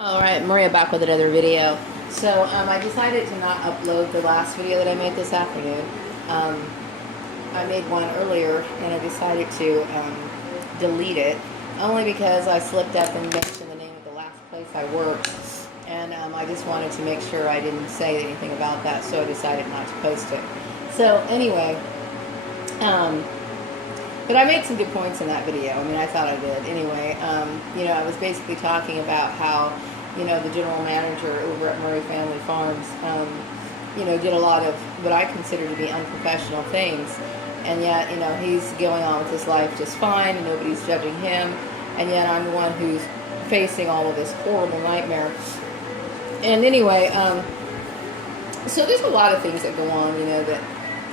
Alright, Maria back with another video. So, I decided to not upload the last video that I made this afternoon. Um, I made one earlier and I decided to delete it only because I slipped up and mentioned the name of the last place I worked, and I just wanted to make sure I didn't say anything about that, so I decided not to post it. So, anyway, but I made some good points in that video. I mean, I thought I did. Anyway, I was basically talking about how, the general manager over at Murray Family Farms, did a lot of what I consider to be unprofessional things. And yet, he's going on with his life just fine and nobody's judging him. And yet I'm the one who's facing all of this horrible nightmare. And anyway, so there's a lot of things that go on,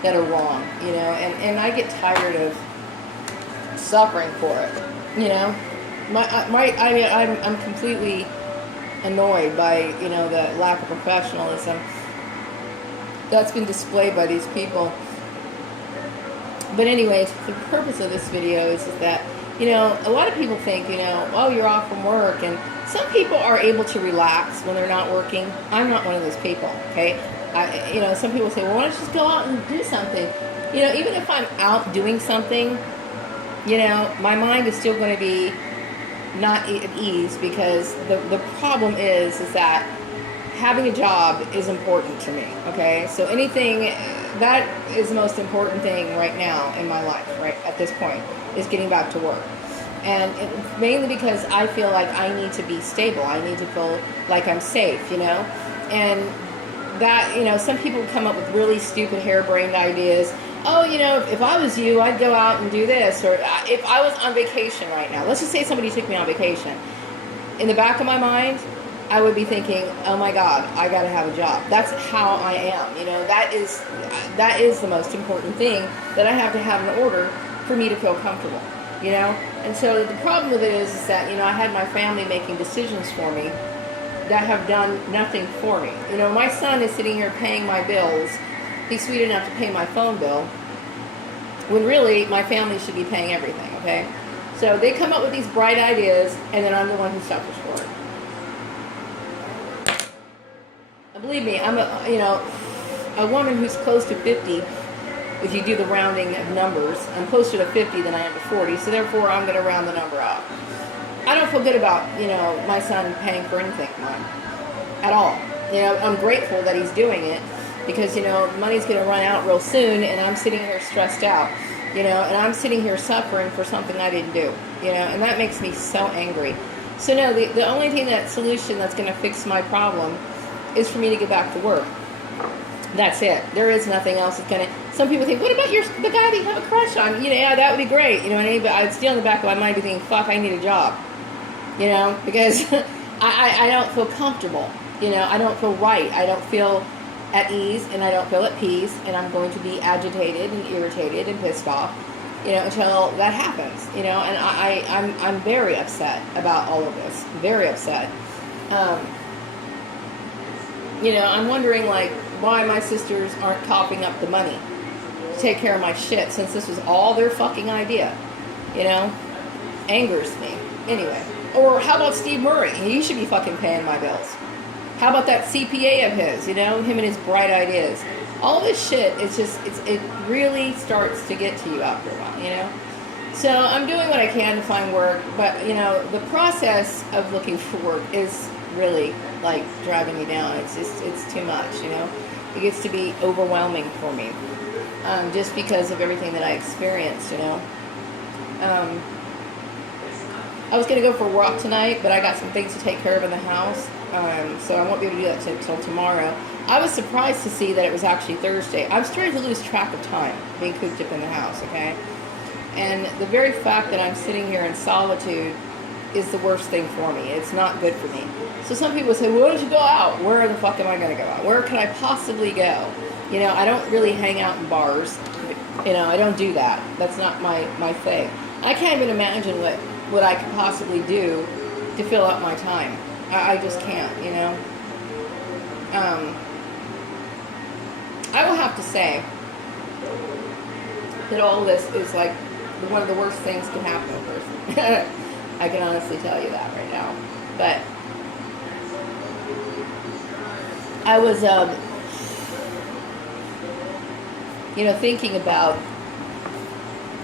that are wrong, and I get tired of suffering for it. I'm completely annoyed by the lack of professionalism that's been displayed by these people. But anyways, the purpose of this video is that a lot of people think oh, you're off from work, and some people are able to relax when they're not working. I'm not one of those people. Okay, some people say, well, why don't you just go out and do something? Even if I'm out doing something, my mind is still going to be not at ease, because the problem is that having a job is important to me. Okay, so anything that is the most important thing right now in my life, right at this point, is getting back to work. And mainly because I feel like I need to be stable. I need to feel like I'm safe, and that, some people come up with really stupid harebrained ideas. Oh, if I was you, I'd go out and do this. Or if I was on vacation right now, let's just say somebody took me on vacation. In the back of my mind, I would be thinking, oh my God, I got to have a job. That's how I am. That is the most important thing that I have to have in order for me to feel comfortable, And so the problem with it is that, I had my family making decisions for me that have done nothing for me. My son is sitting here paying my bills. He's sweet enough to pay my phone bill, when really my family should be paying everything, okay? So they come up with these bright ideas, and then I'm the one who suffers for it. And believe me, I'm a woman who's close to 50. If you do the rounding of numbers, I'm closer to 50 than I am to 40, so therefore I'm going to round the number up. I don't feel good about, my son paying for anything of mine at all. I'm grateful that he's doing it, because, money's going to run out real soon, and I'm sitting here stressed out, and I'm sitting here suffering for something I didn't do, and that makes me so angry. So no, the only solution that's going to fix my problem is for me to get back to work. That's it. There is nothing else that's going to... Some people think, what about the guy that you have a crush on? Yeah, that would be great, but I'd still in the back of my mind be thinking, fuck, I need a job, because I don't feel comfortable, I don't feel right, I don't feel at ease, and I don't feel at peace, and I'm going to be agitated and irritated and pissed off, until that happens, and I'm very upset about all of this, very upset. I'm wondering, like, why my sisters aren't coughing up the money to take care of my shit, since this was all their fucking idea, angers me. Anyway, or how about Steve Murray? He should be fucking paying my bills. How about that CPA of his, him and his bright ideas. All this shit, it really starts to get to you after a while, So I'm doing what I can to find work, but, the process of looking for work is really, like, driving me down. It's too much, It gets to be overwhelming for me, just because of everything that I experienced, I was going to go for a walk tonight, but I got some things to take care of in the house, so I won't be able to do that until tomorrow. I was surprised to see that it was actually Thursday. I'm starting to lose track of time being cooped up in the house, okay? And the very fact that I'm sitting here in solitude is the worst thing for me. It's not good for me. So some people say, well, why don't you go out? Where the fuck am I going to go out? Where can I possibly go? I don't really hang out in bars. I don't do that. That's not my thing. I can't even imagine what I could possibly do to fill out my time. I just can't, I will have to say that all this is like one of the worst things can happen to a person. I can honestly tell you that right now. But I was, you know, thinking about,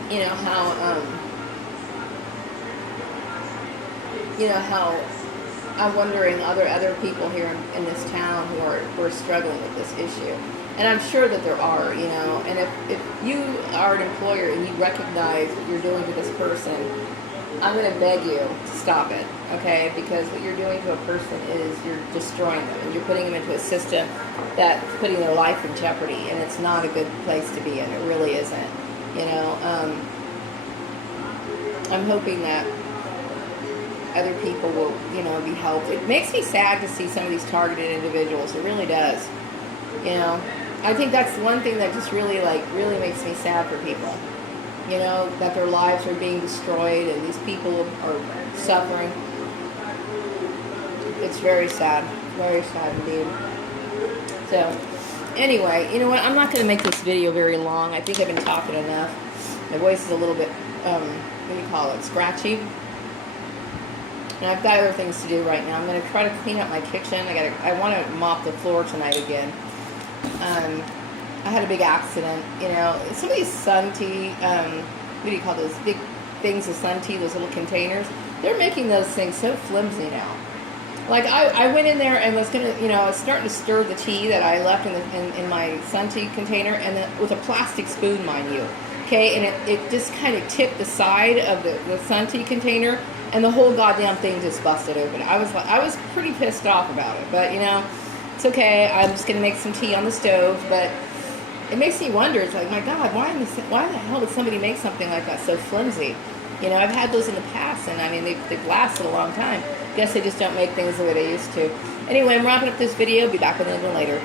you know, how I'm wondering other people here in this town who are struggling with this issue. And I'm sure that there are, you know, and if you are an employer and you recognize what you're doing to this person, I'm going to beg you to stop it, okay? Because what you're doing to a person is you're destroying them, and you're putting them into a system that's putting their life in jeopardy, and it's not a good place to be in. It really isn't, you know. I'm hoping that other people will, you know, be helped. It makes me sad to see some of these targeted individuals. It really does, you know. I think that's one thing that just really makes me sad for people. You know, that their lives are being destroyed and these people are suffering. It's very sad indeed. So, anyway, you know what? I'm not going to make this video very long. I think I've been talking enough. My voice is a little bit, what do you call it, scratchy. And I've got other things to do right now. I'm going to try to clean up my kitchen. I want to mop the floor tonight again. I had a big accident, you know. Some of these sun tea, what do you call those big things of sun tea, those little containers? They're making those things so flimsy now. Like, I went in there and was going to, you know, I was starting to stir the tea that I left in my sun tea container, and then with a plastic spoon, mind you. Okay, and it just kind of tipped the side of the sun tea container, and the whole goddamn thing just busted open. I was pretty pissed off about it, but, you know, it's okay. I'm just going to make some tea on the stove, but it makes me wonder. It's like, my God, why the hell would somebody make something like that so flimsy? You know, I've had those in the past, and I mean, they've lasted a long time. Guess they just don't make things the way they used to. Anyway, I'm wrapping up this video. Be back with another one later.